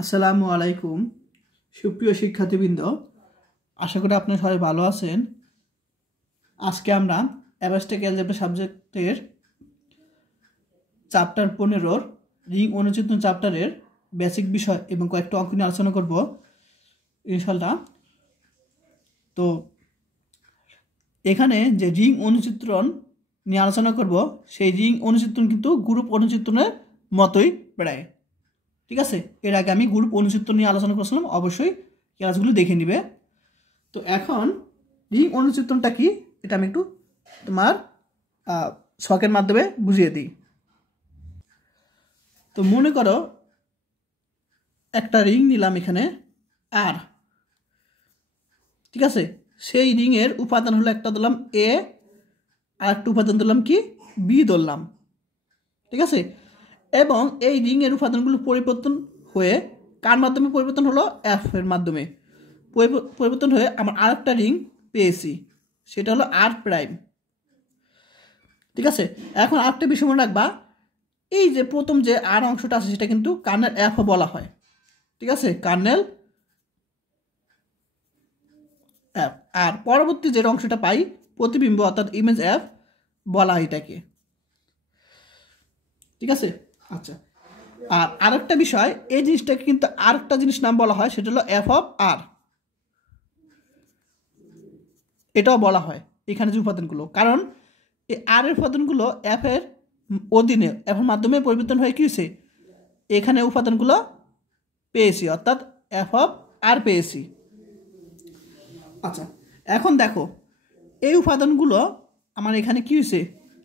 আসসালামু আলাইকুম সুপ্রিয় শিক্ষার্থীবৃন্দ, আশা করি আপনারা সবাই ভালো আছেন। আজকে আমরা অ্যাবাস্টিক অ্যালজেব্রা সাবজেক্টের চ্যাপ্টার 15 রিং অনুচিত্রণ চ্যাপ্টারের বেসিক বিষয় এবং কয়েকটা অঙ্ক নিয়ে আলোচনা করব ইনশাআল্লাহ। তো এখানে যে রিং অনুচিত্রণ নিয়ে আলোচনা করব সেই রিং অনুচিত্রণ কিন্তু গ্রুপ অনুচিত্রণের মতোই প্রায়, ঠিক আছে। এর আগে আমি গ্রুপ অনুচিত্রণ নিয়ে আলোচনা করেছিলাম, অবশ্যই ক্লাসগুলো দেখে নিবে। তো এখন রিং অনুচিত্রণটা কি এটা আমি একটু তোমার ছকের মাধ্যমে বুঝিয়ে দিই। তো মনে করো একটা রিং নিলাম এখানে আর, ঠিক আছে। সেই রিংয়ের উপাদান হলো একটা দিলাম এ আর একটা উপাদান দিলাম কি বি ধরলাম, ঠিক আছে। এবং এই রিংয়ের উপাদানগুলো পরিবর্তন হয়ে কার মাধ্যমে পরিবর্তন হলো? এফ এর মাধ্যমে পরিবর্তন হয়ে আমার আরেকটা রিং পেয়েছি, সেটা হলো আর প্রাইম, ঠিক আছে। এখন আরেকটা বিষয় মনে রাখবা, এই যে প্রথম যে আর অংশটা আছে সেটা কিন্তু কার্নেল এফ বলা হয়, ঠিক আছে, কার্নেল এফ। আর পরবর্তী যে অংশটা পাই প্রতিবিম্ব অর্থাৎ ইমেজ এফ বলা হয় এটাকে, ঠিক আছে। আচ্ছা, আর আরেকটা বিষয়, এই জিনিসটাকে কিন্তু আরেকটা জিনিস নাম বলা হয়, সেটা হলো এফ অফ আর, এটাও বলা হয় এখানে যে উপাদানগুলো, কারণ এই আর এর উপাদানগুলো এফ এর অধীনে এফ এর মাধ্যমে পরিবর্তন হয়ে কি হয়েছে, এখানে উপাদানগুলো পেয়েছি, অর্থাৎ এফ অফ আর পেয়েছি। আচ্ছা, এখন দেখো এই উপাদানগুলো আমার এখানে কি হয়েছে,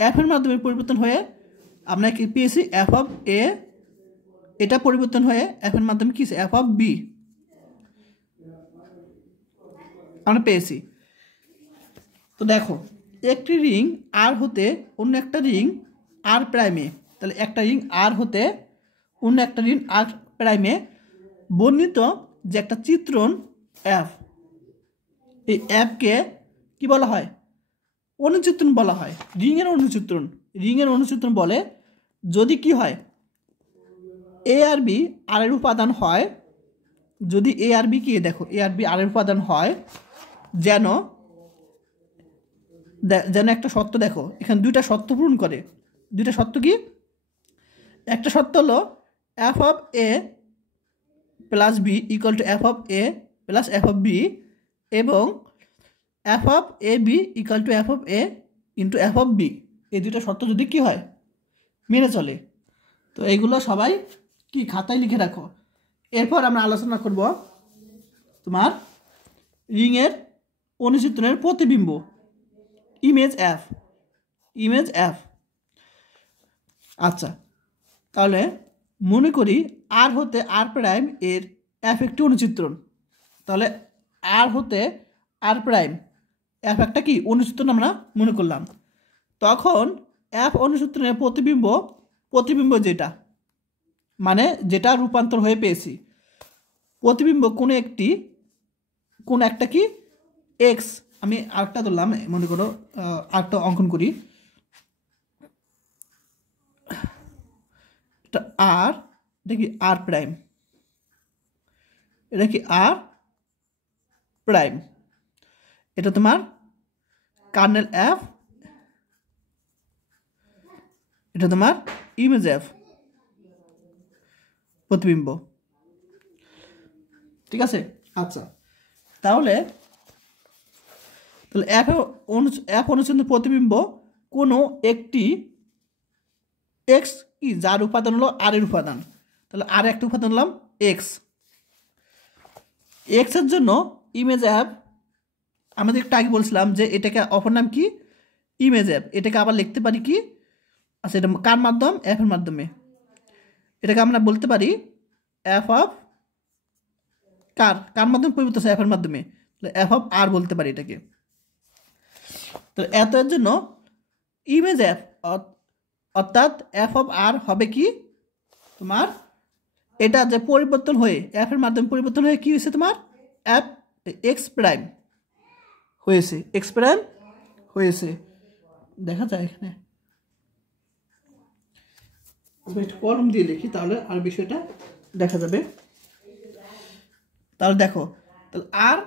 এফ এর মাধ্যমে পরিবর্তন হয়ে আমরা কি পেয়েছি এফ অফ এ, এটা পরিবর্তন হয়ে এফ এর মাধ্যমে কি এফ অফ বি আমরা পেয়েছি। তো দেখো একটি রিং আর হতে অন্য একটা রিং আর প্রাইমে, তাহলে একটা রিং আর হতে অন্য একটা রিং আর প্রাইমে বর্ণিত যে একটা চিত্রণ এফ, এই এফকে কি বলা হয়? অনুচিত্রণ বলা হয়, রিংয়ের অনুচিত্রণ। রিংয়ের অনুচিত্রণ বলে যদি কি হয়, এ আর বি আর এর উপাদান হয়, যদি এ আর বি কি দেখো এ আর বি আর এর উপাদান হয়, যেন একটা শর্ত, দেখো এখানে দুইটা শর্ত পূরণ করে। দুইটা শর্ত কি? একটা শর্ত হলো F of A plus B equal to F of A plus F of B, এবং F of A B equal to F of A into F of B. এই দুইটা শর্ত যদি কি হয়, মেনে চলে। তো এইগুলো সবাই কি খাতায় লিখে রাখো। এরপর আমরা আলোচনা করব তোমার রিংয়ের অনুচিত্রণের প্রতিবিম্ব, ইমেজ এফ, ইমেজ এফ। আচ্ছা, তাহলে মনে করি আর হতে আর প্রাইম এর এফ একটি অনুচিত্রণ, তাহলে আর হতে আর প্রাইম এফ একটা কি অনুচিত্রণ আমরা মনে করলাম। তখন এফ অনুচিত্রণের প্রতিবিম্ব, প্রতিবিম্ব যেটা মানে যেটা রূপান্তর হয়ে পেয়েছি, প্রতিবিম্ব কোন একটা কি এক্স, আমি আরেকটা ধরলাম, মনে করো আরেকটা অঙ্কন করি, এটা আর, এটা কি আর প্রাইম, এটা কি আর প্রাইম, এটা তোমার কার্নেল এফ, এটা তোমার ইমেজ এফ প্রতিবিম্ব, ঠিক আছে। আচ্ছা, তাহলে এফ অনুচিত প্রতিবিম্ব কোনো একটি এক্স কি যার উপাদান হলো আর এর উপাদান, তাহলে আর একটা উপাদান হলাম এক্স। এক্স এর জন্য ইমেজ অ্যাপ আমাদের একটু আগে বলছিলাম যে এটাকে অপর নাম কি ইমেজ অ্যাপ, এটাকে আবার লিখতে পারি কি, আচ্ছা এটা কার মাধ্যম? এফ এর মাধ্যমে। এটাকে আমরা বলতে পারি এফ অফ কার মাধ্যমে পরিবর্তন হয়? এফ এর মাধ্যমে, তাহলে এফ অফ আর বলতে পারি এটাকে। তো এর জন্য ইমেজ এফ অর্থাৎ এফ অফ আর হবে কি তোমার, এটা যে পরিবর্তন হয়ে এফ এর মাধ্যমে পরিবর্তন হয়ে কি হয়েছে তোমার এফ এক্স প্রাইম হয়েছে, এক্স প্রাইম হয়েছে। দেখা যায় এখানে কলম দিয়ে লিখি, তাহলে আর বিষয়টা দেখা যাবে। তাহলে দেখো, তাহলে আর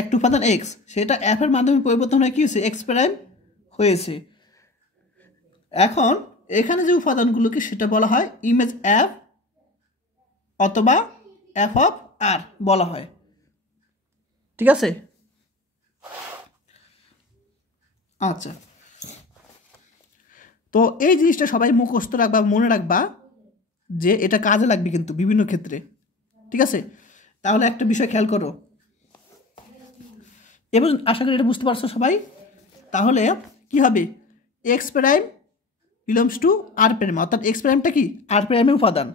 একটা উপাদান এক্স, সেটা এফ এর মাধ্যমে পরিবর্তন হয়ে কি হয়েছে, এক্স প্রাইম হয়েছে। এখন এখানে যে উপাদানগুলোকে সেটা বলা হয় ইমেজ এফ অথবা এফ অফ আর বলা হয়। ঠিক আছে, আচ্ছা। তো এই জিনিসটা সবাই মুখস্থ রাখবা, মনে রাখবা যে এটা কাজে লাগবে কিন্তু বিভিন্ন ক্ষেত্রে। ঠিক আছে, তাহলে একটা বিষয় খেয়াল করো, এবং আশা করি এটা বুঝতে পারছো সবাই। তাহলে কি হবে, x prime belongs to R prime, অর্থাৎ এক্স প্রাইমটা কি আর প্রাইমের উপাদান।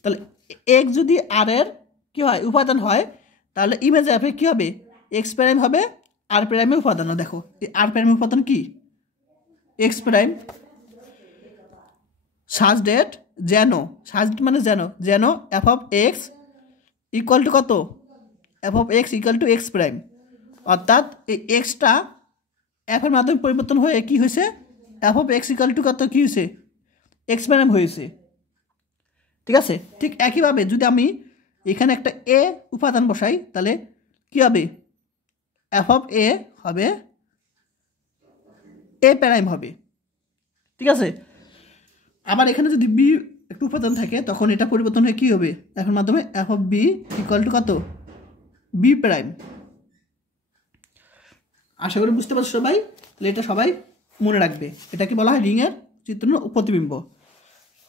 তাহলে এক্স যদি আর এর কি হয় উপাদান হয়, তাহলে ইমেজ এফে কি হবে, এক্স প্রাইম হবে আর প্রাইমের উপাদান। দেখো আর প্রাইমের উপাদান কি, এক্স প্রাইম। সাজ ডেট যেন, সাজ মানে যেন, যেন F of X equal to কত, F of X equal to X prime, অর্থাৎ এই এক্সটা এফ এর মাধ্যমে পরিবর্তন হয়ে কি হয়েছে, F of X equal to কত কি হয়েছে, এক্স প্রাইম হয়েছে। ঠিক আছে, ঠিক একইভাবে যদি আমি এখানে একটা এ উপাদান বসাই, তাহলে কি হবে, এফ অফ এ হবে এ প্রাইম হবে। ঠিক আছে, আবার এখানে যদি বি একটু উপাদান থাকে, তখন এটা পরিবর্তন হয়ে কী হবে, এফের মাধ্যমে f of B equal to কত, বি প্রাইম। আশা করি বুঝতে পারছো সবাই, তাহলে এটা সবাই মনে রাখবে। এটাকে বলা হয় রিংয়ের চিত্রণ প্রতিবিম্ব।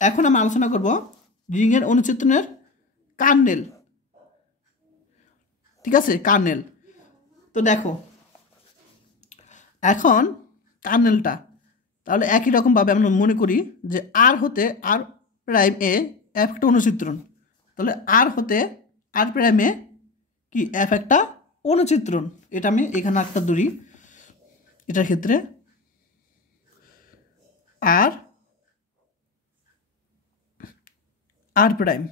এখন আমরা আলোচনা করব রিংয়ের অনুচিত্রণের কার্নেল। ঠিক আছে, কার্নেল। তো দেখো এখন কার্নেলটা, তাহলে একই রকমভাবে আমরা মনে করি যে আর হতে আর প্রাইম এ এফ একটা অনুচিত্রণ, তাহলে আর হতে আর প্রাইম এ কি এফ একটা অনুচিত্রণ। এটা আমি এখানে একটা ধরি, এটার ক্ষেত্রে আর আর প্রাইম,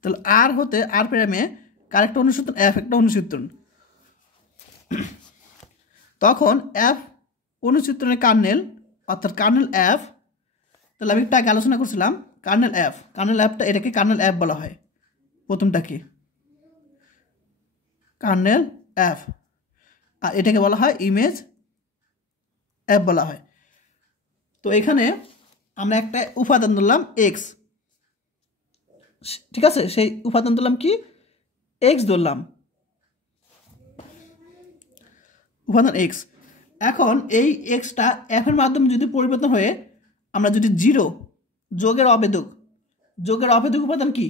তাহলে আর হতে আর প্রাইমে কার একটা অনুচিত্রণ, এফ একটা অনুচিত্রণ। তখন এফ অনুচিত্রণের কার্নেল, অর্থাৎ কার্নেল এফ, তাহলে আমি একটু আগে আলোচনা করছিলাম কার্নেল এফ, কার্নেল এফটা এটাকে কার্নেল এফ বলা হয়, প্রথমটাকে কার্নেল এফ, আর এটাকে বলা হয় ইমেজ এফ বলা হয়। তো এখানে আমরা একটা উপাদান ধরলাম এক্স, ঠিক আছে, সেই উপাদান ধরলাম কি এক্স ধরলাম, উপাদান এক্স। এখন এই এক্সটা এফের মাধ্যমে যদি পরিবর্তন হয়ে আমরা যদি জিরো, যোগের অবেদক, যোগের অবেদক উপাদান কি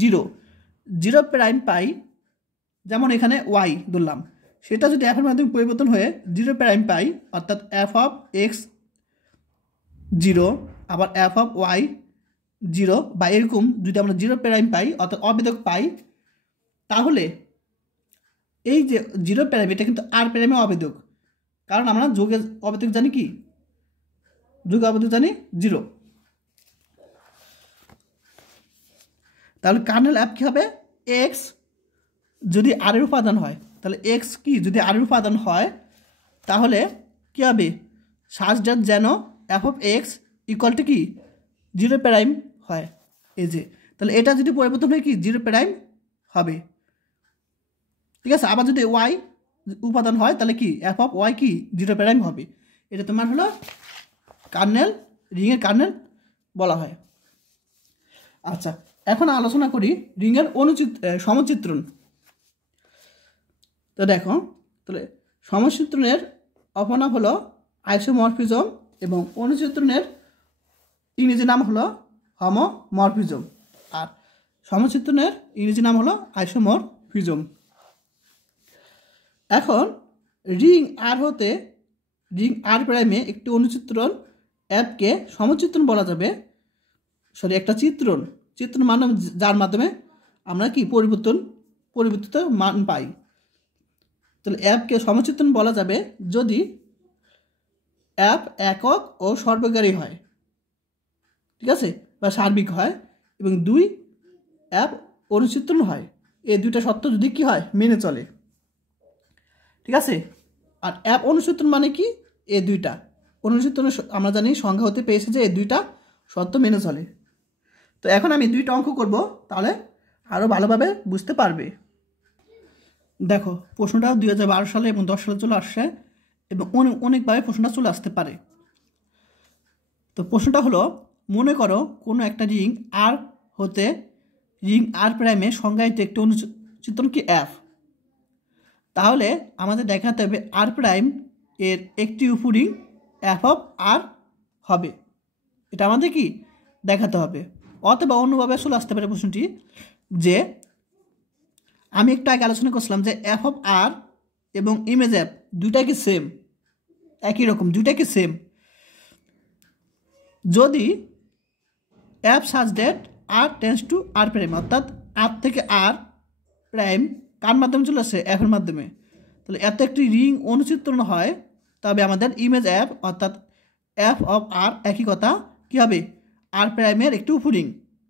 জিরো, জিরো প্রাইম পাই, যেমন এখানে ওয়াই ধরলাম, সেটা যদি এফের মাধ্যমে পরিবর্তন হয়ে জিরো প্রাইম পাই, অর্থাৎ এফ অফ এক্স জিরো, আবার এফ অফ ওয়াই জিরো, বা এরকম যদি আমরা জিরো প্রাইম পাই অর্থাৎ অবেদক পাই, তাহলে এই যে জিরো প্রাইম এটা কিন্তু আর প্রাইমে অবেদক, কারণ আমরা যোগের অবেদক জানি কি, যোগ অবেদক জানি জিরো। তাহলে কার্নেল অ্যাপ কী হবে, এক্স যদি আর এর উপাদান হয়, তাহলে এক্স কি যদি আর এর উপাদান হয়, তাহলে কী হবে, সাজ ডেট যেন F of X equal two কি জিরো প্রাইম হয়, এই যে, তাহলে এটা যদি পরিবর্তন হয় কি জিরো প্রাইম হবে। ঠিক আছে, আবার যদি ওয়াই উপাদান হয়, তাহলে কি এফ অফ ওয়াই কি জিরো প্রাইম হবে। এটা তোমার হলো কার্নেল, রিংয়ের কার্নেল বলা হয়। আচ্ছা, এখন আলোচনা করি রিংয়ের সমচিত্রণ। তো দেখো, তাহলে সমচিত্রণের অপনাম হলো আইসোমরফিজম এবং অনুচিত্রণের ইংরেজি নাম হলো হোমোমরফিজম, আর সমচিত্রণের ইংরেজি নাম হলো আইসোমরফিজম। এখন রিং আর হতে রিং আর প্রাইমে একটি অনুচিত্রণ অ্যাপকে সমচিত্রণ বলা যাবে, সরি একটা চিত্রণ, চিত্রণ মানে যার মাধ্যমে আমরা কি পরিবর্তিত মান পাই। তাহলে অ্যাপকে সমচিত্রণ বলা যাবে যদি অ্যাপ একক ও সর্বকারী হয়, ঠিক আছে, বা সার্বিক হয়, এবং দুই অ্যাপ অনুচিত্রণ হয়, এই দুইটা শর্ত যদি কি হয় মেনে চলে। ঠিক আছে, আর অ্যাপ অনুচিত্রণ মানে কি, এই দুইটা অনুচিত্রণের আমরা জানি সংজ্ঞা হতে পেয়েছে যে এই দুইটা শর্ত মেনে চলে। তো এখন আমি দুইটা অঙ্ক করব, তাহলে আরও ভালোভাবে বুঝতে পারবে। দেখো প্রশ্নটা 2012 সালে এবং 10 সালে চলে আসছে এবং অনেকভাবে প্রশ্নটা চলে আসতে পারে। তো প্রশ্নটা হলো, মনে করো কোনো একটা রিং আর হতে রিং আর প্রাইমে সংজ্ঞায়িত একটি অনুচিত্রণ কি এফ। তাহলে আমাদের দেখাতে হবে আর প্রাইম এর একটি উপরিং এফ অফ আর হবে, এটা আমাদের কি দেখাতে হবে। অথবা অন্যভাবে চলে আসতে পারে প্রশ্নটি যে আমি একটু আগে আলোচনা করছিলাম যে এফ অফ আর এবং ইমেজ এফ দুইটা কি সেম, একই রকম, দুইটা কি সেম। যদি f such that R tends to R prime, অর্থাৎ আর থেকে আর প্রাইম কার মাধ্যমে চলে আসে, এফের মাধ্যমে, তাহলে এত একটি রিং অনুচিত্রণ হয়, তবে আমাদের ইমেজ এফ অর্থাৎ এফ অফ আর একই কথা কী হবে, আর প্রাইমের একটি উপরিং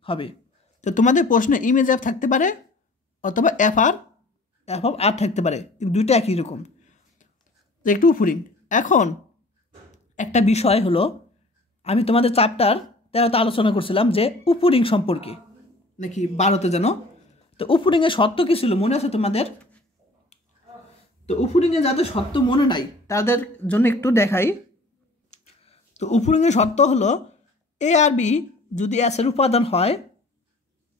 হবে। তো তোমাদের প্রশ্নে ইমেজ এফ থাকতে পারে অথবা এফ অফ আর থাকতে পারে, কিন্তু দুইটা একই রকম, তো একটু উপরিং। এখন একটা বিষয় হলো, আমি তোমাদের চ্যাপ্টার 13তে আলোচনা করছিলাম যে উপরিং সম্পর্কে, নাকি 12তে যেন। তো উপরিংয়ের শর্ত কী ছিল মনে আছে তোমাদের? তো উপরিংয়ে যাদের শর্ত মনে নাই তাদের জন্য একটু দেখাই। তো উপরিংয়ের শর্ত হলো এ আর বি যদি এস এর উপাদান হয়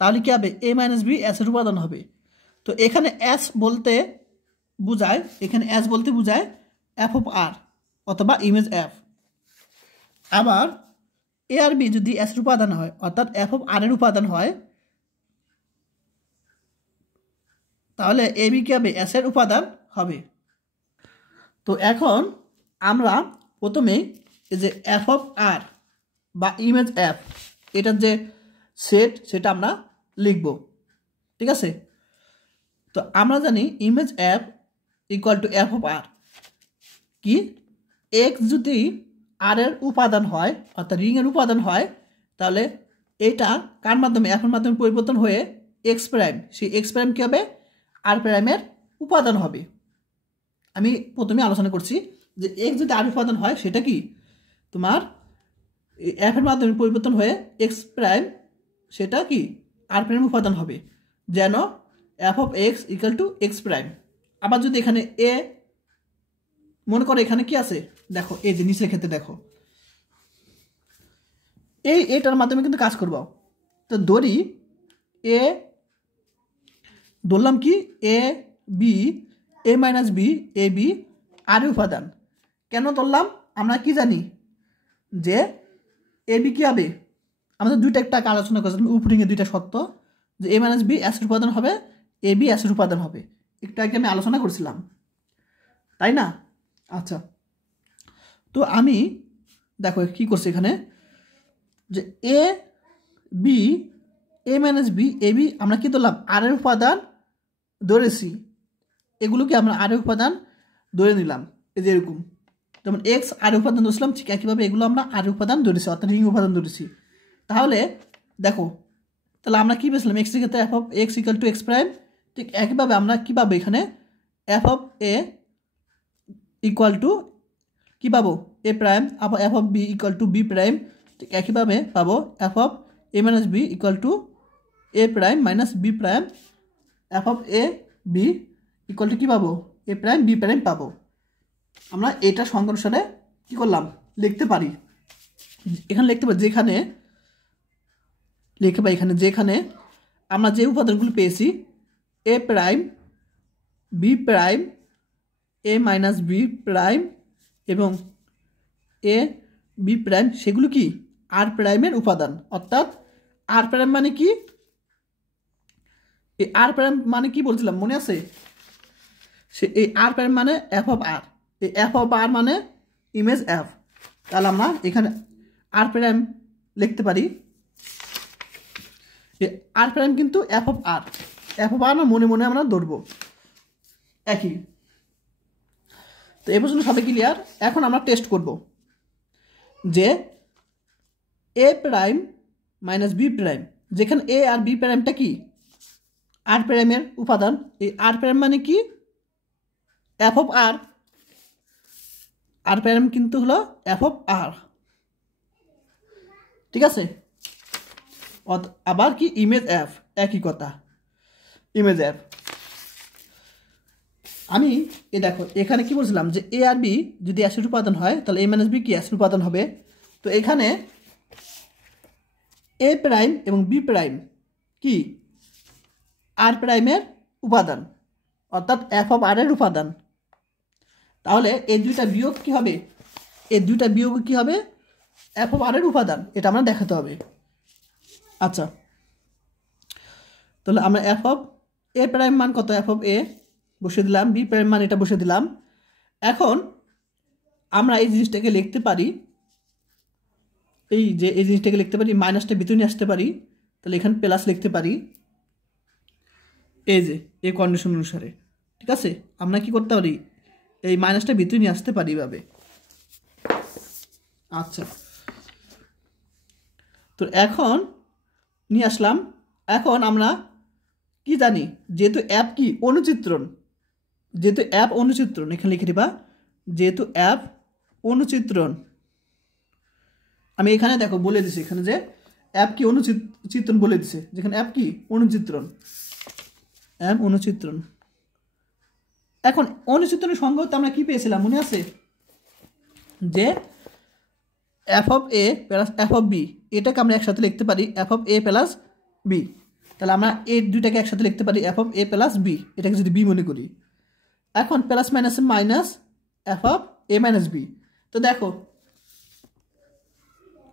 তাহলে কী হবে, এ মাইনাস বি এস এর উপাদান হবে। তো এখানে এস বলতে বোঝায়, এখানে এস বলতে বোঝায় এফ অফ আর অথবা ইমেজ এফ। আবার এ আর বি যদি এস এর উপাদান হয় অর্থাৎ এফ অফ আর এর উপাদান হয় তাহলে এ বি কী হবে, এস এর উপাদান হবে। তো এখন আমরা প্রথমেই এই যে এফ অফ আর বা ইমেজ এফ এটার যে সেট সেটা আমরা লিখব, ঠিক আছে। তো আমরা জানি image F equal to F of R কি, এক্স যদি আর এর উপাদান হয় অর্থাৎ রিংয়ের উপাদান হয় তাহলে এটা কার মাধ্যমে, এফের মাধ্যমে পরিবর্তন হয়ে এক্স প্রাইম, সেই এক্স প্রাইম কী হবে, আর প্রাইমের উপাদান হবে। আমি প্রথমে আলোচনা করছি যে এক্স যদি আর উপাদান হয় সেটা কি তোমার এফের মাধ্যমে পরিবর্তন হয়ে এক্স প্রাইম, সেটা কি আর প্রাইম উপাদান হবে, যেন F of X equal to X prime. আবার যদি এখানে এ মনে করো এখানে কি আছে, দেখো এই যে নিচের ক্ষেত্রে দেখো এটার মাধ্যমে কিন্তু কাজ করবো। তো ধরি ধরলাম কি এ B, A minus B, A B আর উপাদান। কেন ধরলাম, আমরা কি জানি যে এ বি কী হবে, আমাদের দুইটা একটা আলোচনা করেছিলাম উপরিংয়ে দুইটা সত্য, যে এ মাইনাস বি অ্যাসিড উপাদান হবে, এ বি অ্যাসিড উপাদান হবে, একটু আগে আমি আলোচনা করছিলাম, তাই না? আচ্ছা, তো আমি দেখো কি করছি এখানে, যে এ B, A minus B, A B আমরা কি ধরলাম আর এর উপাদান ধরেছি, এগুলোকে আমরা আর এর উপাদান ধরে নিলাম, এই যে এরকম, যেমন এক্স আর উপাদান ধরছিলাম ঠিক একইভাবে এগুলো আমরা আর উপাদান ধরেছি অর্থাৎ রিং উপাদান ধরেছি। তাহলে দেখো তাহলে আমরা কী পেয়েছিলাম, এক্স এর ক্ষেত্রে F of X equal to X prime, ঠিক একইভাবে আমরা কী পাবো এখানে F of A equal to কী পাবো, এ প্রাইম, আবার F of B equal to B prime, ঠিক একইভাবে পাবো F of A minus B equal to A prime minus B prime, F of A B equal to কী পাবো, A prime B prime পাবো। আমরা এটা সংকর্ষণে কী করলাম লিখতে পারি, এখানে লিখতে পারি যেখানে লিখে পাই এখানে যেখানে আমরা যে উপাদানগুলো পেয়েছি a prime, B prime, A minus B prime এবং এ বি প্রাইম, সেগুলো কি আর প্রাইমের উপাদান। অর্থাৎ আর প্রাইম মানে কি, এই আর প্রাইম মানে কি বলছিলাম মনে আছে, সে এই আর প্রাইম মানে এফ অফ আর, এই এফ অফ আর মানে ইমেজ এফ। তাহলে আমরা এখানে আর প্রাইম লিখতে পারি, আর প্রাইম কিন্তু F of R, F of R মনে মনে আমরা ধরবো একই। তো এই পর্যন্ত সবাই ক্লিয়ার। এখন আমরা টেস্ট করব যে এ প্রাইম মাইনাস বি প্রাইম, যেখানে এ আর বি প্রাইমটা কি আর প্রাইমের উপাদান, এই আর প্রাইম মানে কি f of R, R prime কিন্তু হলো এফ অফ আর, ঠিক আছে। আবার কি ইমেজ এফ একই কথা। Image app. আমি দেখো এখানে কি বলছিলাম যে এ আর বি যদি অ্যাসের উপাদান হয় তাহলে এ মাইনাস বি কি অ্যাসের উপাদান হবে। তো এখানে এ প্রাইম এবং বি প্রাইম কি আর প্রাইমের উপাদান, অর্থাৎ এফ অফ আর এর উপাদান। তাহলে এই দুইটা বিয়োগ কি হবে, এই দুইটা বিয়োগ কি হবে, এফ অফ আর এর উপাদান, এটা আমরা দেখাতে হবে। আচ্ছা, তাহলে আমরা এফ অফ এ প্রাইম মান কত, এফ অফ এ বসিয়ে দিলাম, বি প্রাইম মান এটা বসিয়ে দিলাম। এখন আমরা এই জিনিসটাকে লিখতে পারি, এই জিনিসটাকে লিখতে পারি, মাইনাসটা ভিতরে নিয়ে আসতে পারি, তাহলে এখানে প্লাস লিখতে পারি এই যে এই কন্ডিশন অনুসারে। ঠিক আছে, আমরা কি করতে পারি, এই মাইনাসটা ভিতরে নিয়ে আসতে পারি এভাবে। আচ্ছা, তো এখন নিয়ে আসলাম। এখন আমরা কি জানি, যেহেতু অ্যাপ কি অনুচিত্রণ, যেহেতু অ্যাপ অনুচিত্রণ, এখানে লিখে দিবা যেহেতু অ্যাপ অনুচিত্রণ। আমি এখানে দেখো বলে দিছি এখানে যে অ্যাপ কি অনুচিত্রণ বলে দিছে, যেখানে অ্যাপ কি অনুচিত্রণ, অ্যাপ অনুচিত্রণ। এখন অনুচিত্রণের সংজ্ঞাতে আমরা কি পেয়েছিলাম মনে আছে, যে f of A plus F of b, এটাকে আমরা একসাথে লিখতে পারি F of A plus b. তাহলে আমরা এই দুইটাকে একসাথে লিখতে পারি F of A plus b, এটাকে যদি বি মনে করি। এখন plus minus minus f of A minus b. তো দেখো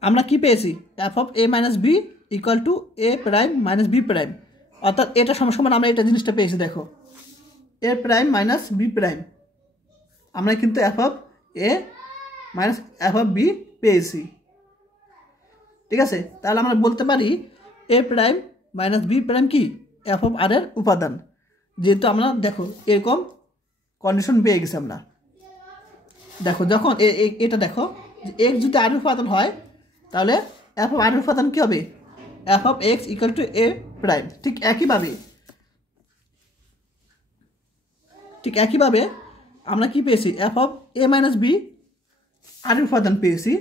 আমরা কি পেয়েছি, F of A minus B equal to A prime minus B prime, অর্থাৎ এটা সমান আমরা এটা জিনিসটা পেয়েছি। দেখো a prime minus B prime, আমরা কিন্তু F of A minus f of b পেয়েছি। ঠিক আছে, তাহলে আমরা বলতে পারি a prime minus B prime কি এফ অফ আর এর উপাদান, যেহেতু আমরা দেখো এরকম কন্ডিশন পেয়ে গেছি আমরা। দেখো যখন এটা দেখো এক্স যদি আর উপাদান হয় তাহলে এফ অফ আর উপাদান কী হবে, F of X equal to A prime. ঠিক একইভাবে আমরা কি পেয়েছি, F of A minus B আর উপাদান পেয়েছি,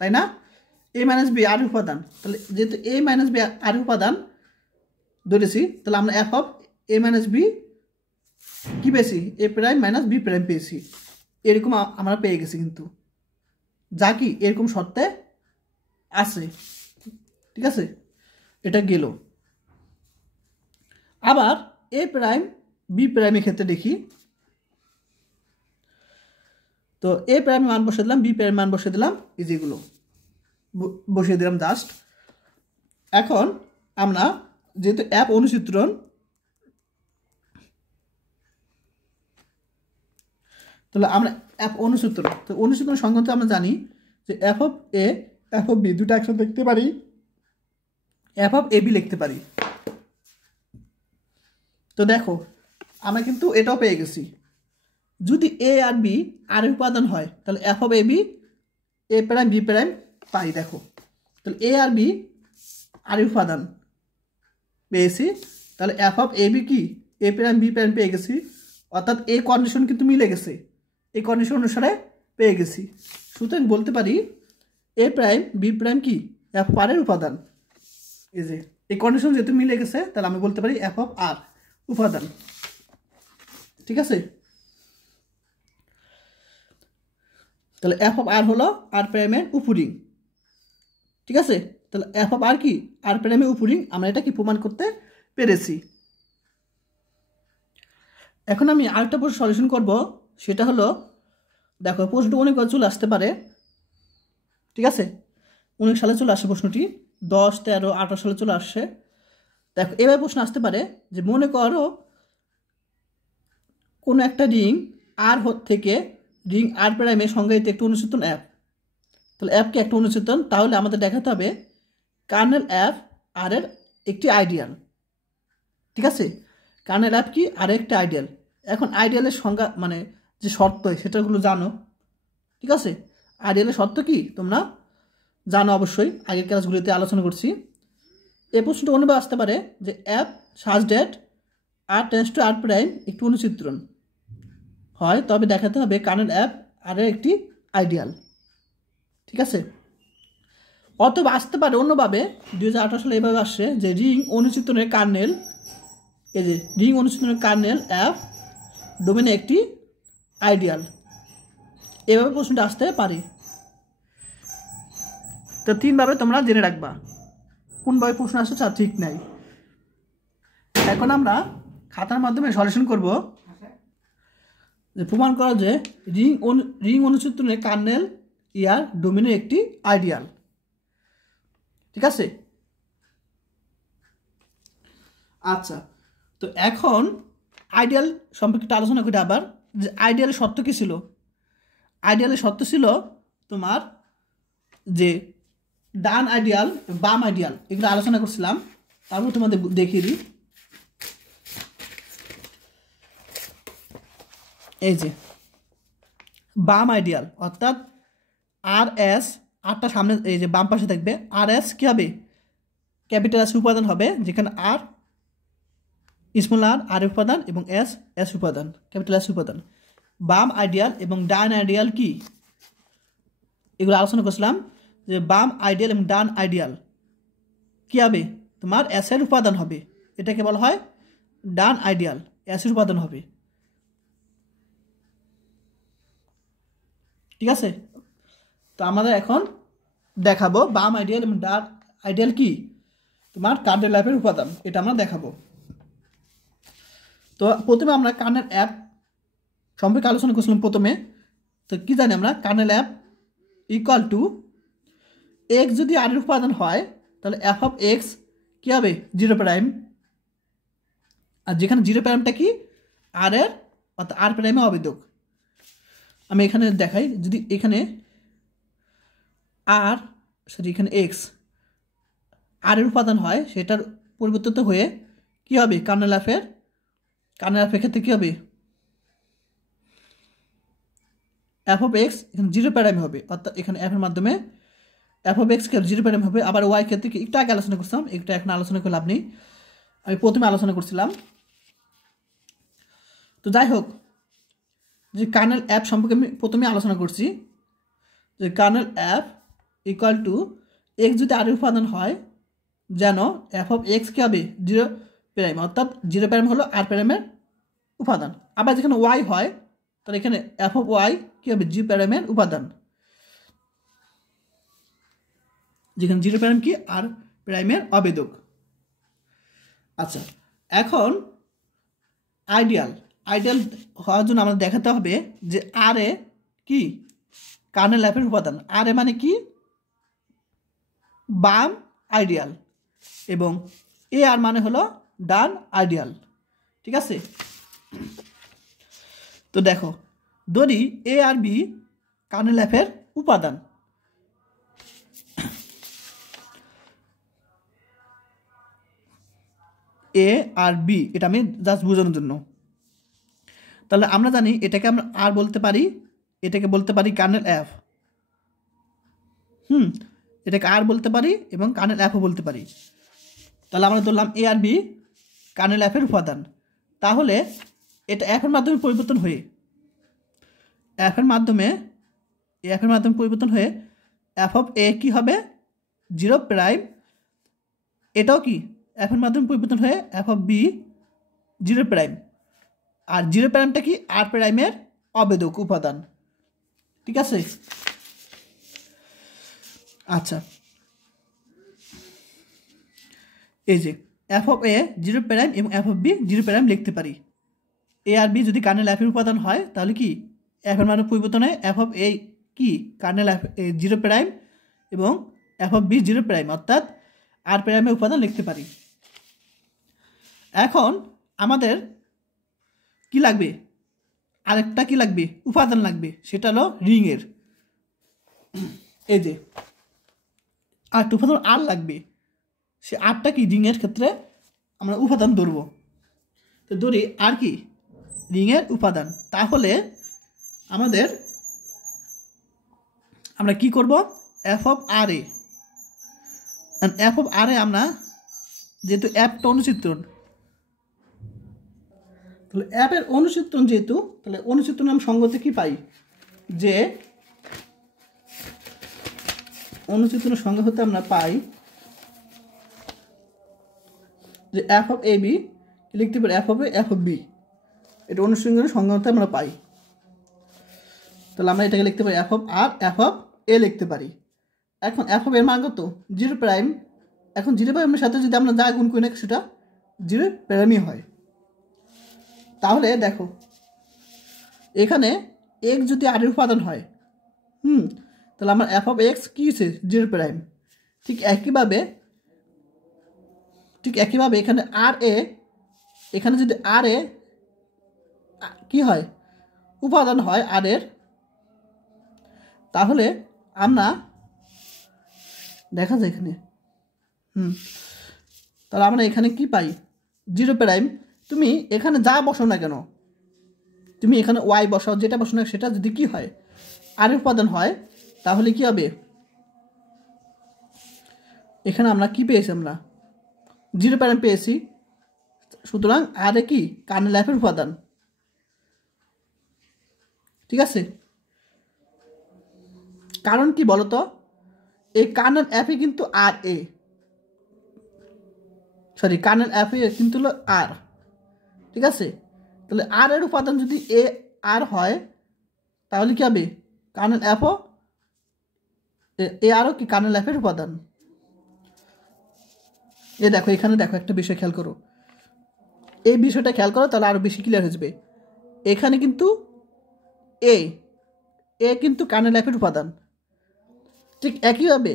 তাই না, এ মাইনাস বি আর উপাদান। তাহলে যেহেতু এ মাইনাস বি আর উপাদান ধরেছি, তাহলে আমরা f of A minus b কি পেয়েছি, a prime minus B prime পেয়েছি। এরকম আমরা পেয়ে গেছি কিন্তু, যা কি এরকম শর্তে আছে। ঠিক আছে, এটা গেল। আবার এ প্রাইম বি প্রাইমের ক্ষেত্রে দেখি, তো এ প্রাইম মান বসে দিলাম, বি প্রাইম মান বসে দিলাম, এই যেগুলো বসিয়ে দিলাম জাস্ট। এখন আমরা যেহেতু অ্যাপ অনুচিত্রণ, তাহলে আমরা অ্যাপ অনুচিত্রণ, তো অনুচিত্রণ সংক্রান্ত আমরা জানি যে f of A F of b দুটো একসাথে লিখতে পারি, এফ অফ এ বি লিখতে পারি। তো দেখো আমরা কিন্তু এটাও পেয়ে গেছি, যদি এ আর বি আর উপাদান হয় তাহলে F of A B A prime B prime পাই। দেখো তাহলে এ আর বি আর উপাদান পেয়েছি, তাহলে এফ অফ এ বি কি এ প্রাইম বি প্রাইম পেয়ে গেছি, অর্থাৎ এই কন্ডিশন কিন্তু মিলে গেছে, এই কন্ডিশন অনুসারে পেয়ে গেছি। সুতরাং বলতে পারি এ প্রাইম বি প্রাইম কি এফ অফ আর এর উপাদান। এই যে এই কন্ডিশন যেহেতু মিলে গেছে তাহলে আমি বলতে পারি এফ অফ আর উপাদান। ঠিক আছে, তাহলে এফ অফ আর হলো আর প্রাইমের উপরিং। ঠিক আছে, তাহলে এফ অফ আর কি আর প্রাইমের উপরিং, আমরা এটা কি প্রমাণ করতে পেরেছি। এখন আমি আরেকটা প্রশ্ন সলিউশন করব, সেটা হলো দেখো প্রশ্নটি অনেক চলে আসতে পারে। ঠিক আছে, অনেক সালে চলে আসে প্রশ্নটি, 10, 13, 18 সালে চলে আসছে। দেখো এভাবে প্রশ্ন আসতে পারে যে মনে করো কোনো একটা রিং আর থেকে রিং আর প্রাইমে সংজ্ঞায়িত একটি অনুচিত্রণ অ্যাপ। তাহলে অ্যাপ কি একটা অনুচিত্রণ, তাহলে আমাদের দেখাতে হবে কার্নেল অ্যাপ আর এর একটি আইডিয়াল। ঠিক আছে, কার্নেল অ্যাপ কি আর একটা আইডিয়াল। এখন আইডিয়ালের সংজ্ঞা মানে যে শর্ত সেটাগুলো জানো। ঠিক আছে, আইডিয়ালের শর্ত কি তোমরা জানো অবশ্যই, আগের ক্লাসগুলিতে আলোচনা করছি। এই প্রশ্নটা অনুবাদ আসতে পারে যে f such that R tends to R prime একটি অনুচিত্রণ হয়, তবে দেখাতে হবে কার্নেল অ্যাপ আর একটি আইডিয়াল। ঠিক আছে, অথবা আসতে পারে অন্যভাবে, 2018 সালে এভাবে আসছে যে রিং অনুচিত্রণের কার্নেল এই যে রিং অনুচিত্রণের কার্নেল এফ ডোমেনে একটি আইডিয়াল, এভাবে প্রশ্নটা আসতে পারে। তো 3ভাবে তোমরা জেনে রাখবা কোনভাবে প্রশ্ন আসছে তা ঠিক নাই। এখন আমরা খাতার মাধ্যমে সলিউশন করব, যে প্রমাণ করা যে রিং অনুচিত্রণের কার্নেল ইয়ার ডোমেনের একটি আইডিয়াল। ঠিক আছে, আচ্ছা। তো এখন আইডিয়াল সম্পর্কে আলোচনা করি আবার, যে আইডিয়ালের শর্ত কী ছিল। আইডিয়ালের শর্ত ছিল তোমার যে ডান আইডিয়াল বাম আইডিয়াল, এগুলো আলোচনা করছিলাম। তারপর তোমাদের দেখিয়ে দিই, এই যে বাম আইডিয়াল অর্থাৎ আর এস, আরটা সামনে এই যে বাম পাশে থাকবে, আর এস কী হবে, ক্যাপিটাল এস উপাদান হবে, যেখানে আর স্মল আর উপাদান এবং এস এস উপাদান, ক্যাপিটাল এস উপাদান। বাম আইডিয়াল এবং ডান আইডিয়াল কি, এগুলো আলোচনা করছিলাম। যে বাম আইডিয়াল এবং ডান আইডিয়াল কী হবে, তোমার এস এর উপাদান হবে, এটাকে বলা হয় ডান আইডিয়াল, এস এর উপাদান হবে। ঠিক আছে, তো আমাদের এখন দেখাবো বাম আইডিয়াল এবং ডান আইডিয়াল কি, তোমার কার্নেল অ্যাপের উপাদান, এটা আমরা দেখাবো। তো প্রথমে আমরা কার্নেল অ্যাপ সম্পর্কে আলোচনা করছিলাম প্রথমে। তো কী জানি আমরা, kernel app equal to x যদি আর এর উপাদান হয় তাহলে এফ অফ এক্স কী হবে, 0', আর যেখানে 0'টা কি আর এর অর্থাৎ আর প্রাইমে অবেদক। আমি এখানে দেখাই, যদি এখানে আর এখানে এক্স আর এর উপাদান হয়, সেটার পরিবর্তিত হয়ে কি হবে, কার্নেল অ্যাপের ক্ষেত্রে কী হবে, এফ অফ এক্স এখানে 0' হবে, অর্থাৎ এখানে এফের মাধ্যমে এফ অফ এক্স 0' হবে। আবার ওয়াই ক্ষেত্রে একটু আগে আলোচনা করছিলাম, একটু এখন আলোচনা করে লাভ নেই, আমি প্রথমে আলোচনা করছিলাম। তো যাই হোক, যে কার্নেল অ্যাপ সম্পর্কে আমি প্রথমে আলোচনা করছি, যে kernel app equal to x যদি আর উপাদান হয়, যেন এফ অফ এক্স কী হবে, 0', অর্থাৎ 0' হলো আর প্রাইমের উপাদান। আবার যেখানে ওয়াই হয় তাহলে এখানে এফ অফ ওয়াই কী হবে, 0', উপাদান, যেখানে 0' কি আর প্রাইমের অবেদক। আচ্ছা, এখন আইডিয়াল হওয়ার জন্য আমাদের দেখাতে হবে যে আর এ কি কার্নেল অ্যাপের উপাদান, আর এ মানে কি বাম আইডিয়াল, এবং এ আর মানে হলো ডান আইডিয়াল। ঠিক আছে, তো দেখো ধরি এ আর বি কার্নেল অ্যাপের উপাদান। এ আর বি, এটা আমি জাস্ট বোঝানোর জন্য। তাহলে আমরা জানি এটাকে আমরা আর বলতে পারি, এটাকে বলতে পারি কার্নেল অ্যাপ, এটাকে আর বলতে পারি এবং কার্নেল অ্যাপও বলতে পারি। তাহলে আমরা ধরলাম এ আর বি কার্নেল অ্যাপের উপাদান। তাহলে এটা অ্যাপের মাধ্যমে পরিবর্তন হয়ে পরিবর্তন হয়ে এফ অফ এ কী হবে, 0', এটাও কি এফের মাধ্যমে পরিবর্তন হয়ে এফ অফ বি 0', আর 0'টা কি আর প্রাইমের অবেদক উপাদান। ঠিক আছে, আচ্ছা, এই যে এফ অফ এ 0' এবং এফ অফ বি 0' লিখতে পারি। এ আর বি যদি কার্নেল অ্যাপের উপাদান হয় তাহলে কি এফের মান পরিবর্তন হয় এফ অফ এ কি কার্নেল অ্যাপ 0' এবং এফ অফ বি 0', অর্থাৎ আর প্রাইমের উপাদান লিখতে পারি। এখন আমাদের কি লাগবে, আরেকটা কি লাগবে, উপাদান লাগবে, সেটা হলো রিংয়ের। এই যে আরেকটা উপাদান আর লাগবে, সে আরটা কি রিংয়ের ক্ষেত্রে আমরা উপাদান ধরব। তো ধরি আর কি রিংয়ের উপাদান, তাহলে আমরা কি করব, F of R A, F of R A আমরা যেহেতু অ্যাপটা অনুচিত্রণ, তাহলে অ্যাপের অনুচিত্রণ যেহেতু, তাহলে অনুচিত্রণ আমি সঙ্গতে কি পাই, যে অনুচিত্রণ সংজ্ঞা হতে আমরা পাই যে এফ অফ এ বি কি লিখতে পারি F of A F of b, এটা অনুসংখ্যানের সংজ্ঞাতে আমরা পাই। তাহলে আমরা এটাকে লিখতে পারি F of R F of A লিখতে পারি। এখন এফ অফ এর মান কত 0'। এখন 0'এর সাথে যদি আমরা যা গুণ করি না সেটা 0'ই হয়। তাহলে দেখো এখানে এক্স যদি আর এর উপাদান হয়, তাহলে আমার এফ অফ এক্স কী হচ্ছে 0'। ঠিক একইভাবে এখানে আর এ, এখানে যদি আর এ কি হয় উপাদান হয় আর এর, তাহলে আমরা দেখা যায় এখানে তাহলে আমরা এখানে কি পাই 0'। তুমি এখানে যা বসাও না কেন, তুমি এখানে ওয়াই বসাও, যেটা বসাও না সেটা যদি কি হয় আর এর উপাদান হয়, তাহলে কি হবে এখানে আমরা কি পেয়েছি, আমরা 0' পেয়েছি। সুতরাং আর এ কি কার্নেল এফের উপাদান। ঠিক আছে, কারণ কি বলতো, এই কার্নেল এফে কিন্তু আর এ, সরি কার্নেল এফে কিন্তু হলো আর। ঠিক আছে, তাহলে আর এর উপাদান যদি এ আর হয়, তাহলে কি হবে কার্নেল এফও এ আরও কি কার্নেল এফের উপাদান। এ দেখো এখানে দেখো একটা বিষয় খেয়াল করো, এই বিষয়টা খেয়াল করো তাহলে আরও বেশি ক্লিয়ার হয়ে যাবে। এখানে কিন্তু এ কিন্তু কার্নেল এফের উপাদান। ঠিক একইভাবে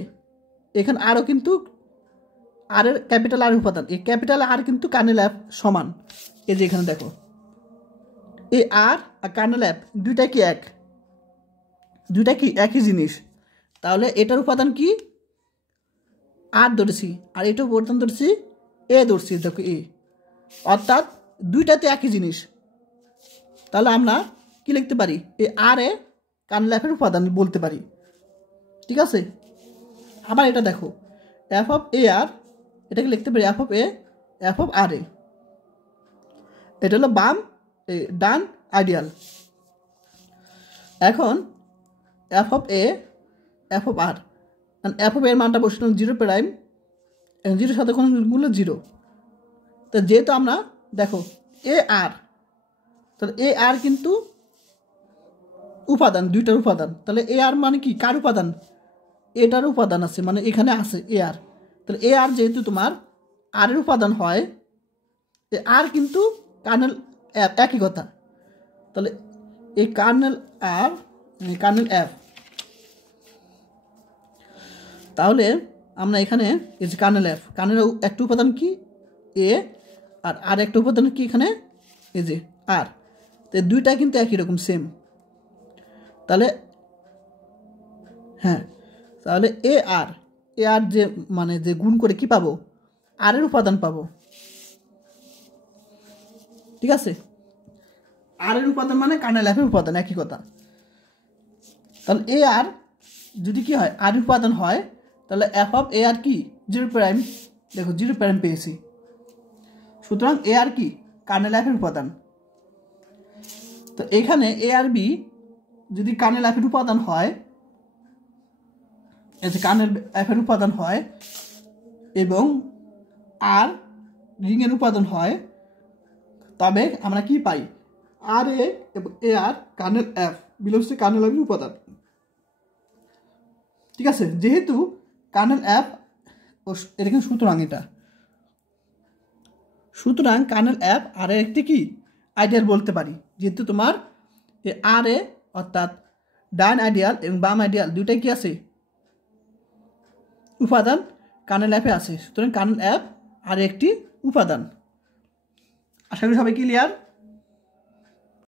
এখানে আরও কিন্তু আর এর ক্যাপিটাল আর উপাদান, এই ক্যাপিটাল আর কিন্তু কার্নেল এফ সমান। এই যে এখানে দেখো এই আর কার্নেল এফ দুইটা কি একই জিনিস। তাহলে এটার উপাদান কি আর ধরেছি, আর এটার উপাদান ধরেছি এ ধরছি, দেখো এ, অর্থাৎ দুইটাতে একই জিনিস। তাহলে আমরা কি লিখতে পারি এই আর এ কার্নেল এফের উপাদান বলতে পারি। ঠিক আছে, আবার এটা দেখো এফ অফ এ আর, এটাকে লিখতে পারি F of A F of R A. এটা হলো ডান আইডিয়াল। এখন F of A F of R, F of এর মানটা বসলাম 0', 0 সাথে কোনো মূল্য 0। তো যেহেতু আমরা দেখো এ আর, তাহলে এ আর কিন্তু উপাদান, দুইটার উপাদান। তাহলে এ আর মানে কি কার উপাদান, এটার উপাদান আছে, মানে এখানে আছে এ আর। তাহলে এ আর যেহেতু তোমার আর এর উপাদান হয়, এ আর কিন্তু কার্নেল এফ একই কথা। তাহলে এই কার্নেল আর কার্নেল এফ, তাহলে আমরা এখানে এই যে কার্নেল এফ, কার্নেল একটা উপাদান কি এ, আর একটা উপাদান কি এখানে এই যে আর, তো দুইটা কিন্তু একই রকম সেম। তাহলে হ্যাঁ, তাহলে এ আর যে মানে যে গুণ করে কি পাবো আর এর উপাদান পাবো। ঠিক আছে, আর এর উপাদান মানে কার্নেল এফের উপাদান, একই কথা। তাহলে এ আর যদি কি হয় আর উপাদান হয়, তাহলে এফ অফ এ আর কি 0', দেখো 0' পেয়েছি। সুতরাং এ আর কি কার্নেল এফের উপাদান। তো এখানে এ আর বি যদি কার্নেল এফের উপাদান হয়, এই যে কার্নেল এফের উপাদান হয় এবং আর রিংয়ের উপাদান হয়, তবে আমরা কি পাই আর এ এবং A R kernel F belongs to kernel এফের উপাদান। ঠিক আছে, যেহেতু কার্নেল এফ এরকম, সুতরাং কার্নেল এফ আর এর একটি কি আইডিয়াল বলতে পারি, যেহেতু তোমার আর এ অর্থাৎ ডান আইডিয়াল এবং বাম আইডিয়াল দুইটাই কি আছে উপাদান কার্নেল এফে আছে। সুতরাং কার্নেল এফ আর একটি উপাদান। আশা করি সবাই ক্লিয়ার।